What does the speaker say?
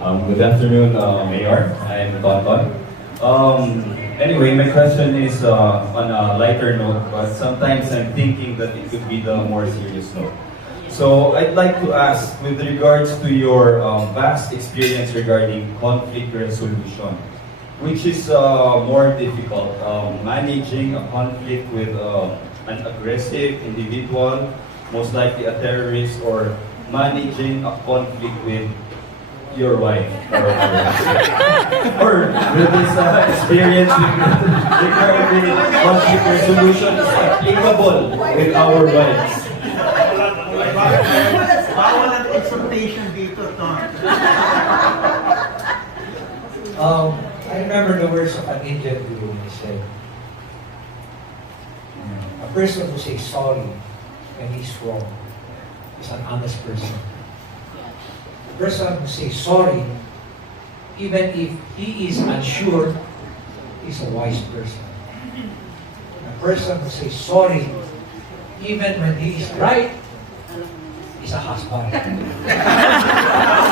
Good afternoon, Mayor. I'm Tonton. Anyway, my question is on a lighter note, but sometimes I'm thinking that it could be the more serious note. So I'd like to ask, with regards to your vast experience regarding conflict resolution, which is more difficult, managing a conflict with an aggressive individual, most likely a terrorist, or managing a conflict with your wife or with this experience regarding conflict resolution is applicable with our wives. Bawal ang exhortation dito, Tom. I remember the words of an Indian guru. He said, "A person who says sorry when he's wrong is an honest person. A person who says sorry, even if he is unsure, is a wise person. A person who says sorry, even when he is right, is a husband."